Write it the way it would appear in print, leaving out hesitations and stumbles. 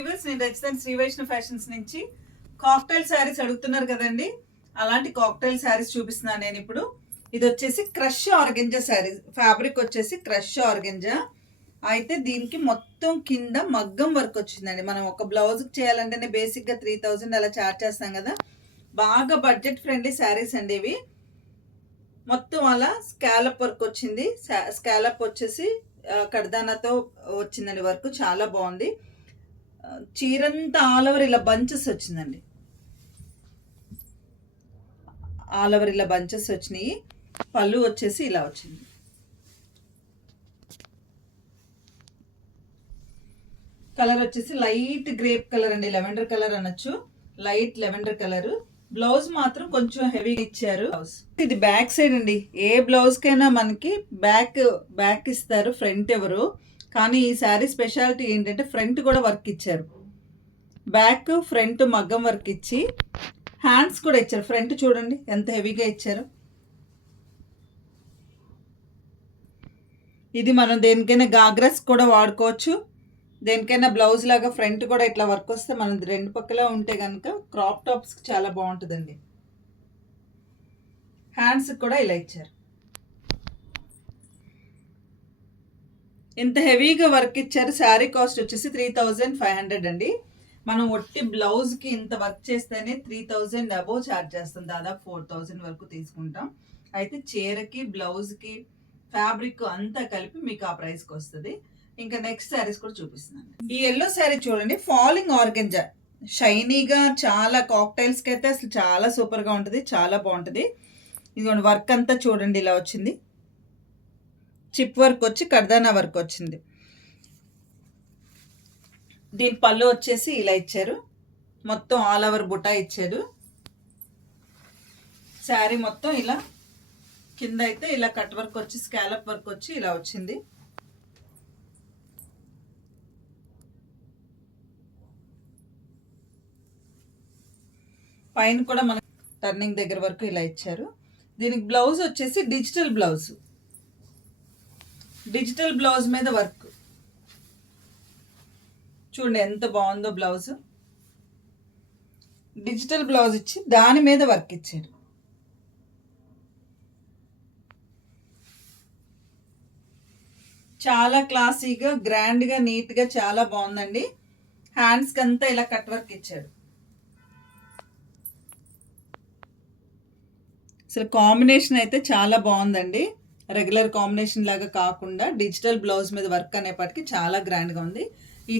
నేను రచితాను శ్రీ వైష్ణవ్ ఫ్యాషన్స్ నుంచి కాక్టైల్ శారీస్ అడుగుతున్నారు కదండి. అలాంటి కాక్టైల్ శారీస్ చూపిస్తున్నాను నేను ఇప్పుడు. ఇది వచ్చేసి క్రష్ ఆర్గెంజా శారీస్. ఫ్యాబ్రిక్ వచ్చేసి క్రష్ ఆర్గెంజా. అయితే దీనికి మొత్తం కింద మగ్గం వర్క్ వచ్చిందండి. మనం ఒక బ్లౌజ్కి చేయాలంటేనే బేసిక్గా 3000 అలా చార్జ్ చేస్తాం కదా. బాగా బడ్జెట్ ఫ్రెండ్లీ శారీస్ అండి ఇవి. మొత్తం అలా స్కాలప్ వర్క్ వచ్చింది. స్కాలప్ వచ్చేసి కడ్దానాతో వచ్చిందండి వర్క్. చాలా బాగుంది. చీరంతా ఆల్ ఓవర్ ఇలా బంచెస్ వచ్చిందండి. ఆల్ ఓవర్ ఇలా బంచెస్ వచ్చినాయి. పళ్ళు వచ్చేసి ఇలా వచ్చింది. కలర్ వచ్చేసి లైట్ గ్రేప్ కలర్ అండి. లెవెండర్ కలర్ అనొచ్చు. Light lavender colour. బ్లౌజ్ మాత్రం కొంచెం హెవీగా ఇచ్చారు. ఇది బ్యాక్ సైడ్ అండి. ఏ బ్లౌజ్ కైనా మనకి బ్యాక్ ఇస్తారు, ఫ్రంట్ ఎవరు. కానీ ఈ శారీ స్పెషాలిటీ ఏంటంటే ఫ్రంట్ కూడా వర్క్ ఇచ్చారు. బ్యాక్ ఫ్రంట్ మగ్గం వర్క్ ఇచ్చి హ్యాండ్స్ కూడా ఇచ్చారు. ఫ్రంట్ చూడండి ఎంత హెవీగా ఇచ్చారు. ఇది మనం దేనికైనా గాగ్రాస్ కూడా వాడుకోవచ్చు. దేనికైనా బ్లౌజ్ లాగా ఫ్రంట్ కూడా ఇట్లా వర్క్ వస్తే మనం రెండు పక్కల ఉంటే కనుక క్రాప్ టాప్స్కి చాలా బాగుంటుందండి. హ్యాండ్స్కి కూడా ఇలా ఇచ్చారు. ఇంత హెవీగా వర్క్ ఇచ్చారు. శారీ కాస్ట్ వచ్చేసి 3500 అండి. మనం ఒట్టి బ్లౌజ్కి ఇంత వర్క్ చేస్తేనే 3000 అబోవ్ ఛార్జ్ చేస్తాం. దాదాపు 4000 వరకు తీసుకుంటాం. అయితే చీరకి బ్లౌజ్కి ఫ్యాబ్రిక్ అంతా కలిపి మీకు ఆ ప్రైస్కి వస్తుంది. ఇంకా నెక్స్ట్ శారీస్ కూడా చూపిస్తున్నాను. ఈ ఎల్లో శారీ చూడండి. ఫాలింగ్ ఆర్గెంజా, షైనీగా చాలా కాక్టైల్స్కి అయితే అసలు చాలా సూపర్గా ఉంటుంది. చాలా బాగుంటుంది. ఇదిగోండి వర్క్ అంతా చూడండి ఇలా వచ్చింది. చిప్ వర్క్ వచ్చి కర్దానా వర్క్ వచ్చింది. దీని పళ్ళు వచ్చేసి ఇలా ఇచ్చారు. మొత్తం ఆల్ ఓవర్ బుటా ఇచ్చారు. శారీ మొత్తం ఇలా కింద అయితే ఇలా కట్ వర్క్ వచ్చి స్కాలప్ వర్క్ వచ్చి ఇలా వచ్చింది. పైన కూడా మన టర్నింగ్ దగ్గర వరకు ఇలా ఇచ్చారు. దీనికి బ్లౌజ్ వచ్చేసి డిజిటల్ బ్లౌజ్. డిజిటల్ బ్లౌజ్ మీద వర్క్ చూడండి ఎంత బాగుందో. బ్లౌజ్ డిజిటల్ బ్లౌజ్ ఇచ్చి దాని మీద వర్క్ ఇచ్చారు. చాలా క్లాసీగా, గ్రాండ్గా, నీట్గా చాలా బాగుందండి. హ్యాండ్స్కి అంతా ఇలా కట్ వర్క్ ఇచ్చారు. అసలు కాంబినేషన్ అయితే చాలా బాగుందండి. రెగ్యులర్ కాంబినేషన్ లాగా కాకుండా డిజిటల్ బ్లౌజ్ మీద వర్క్ అనేప్పటికీ చాలా గ్రాండ్గా ఉంది. ఈ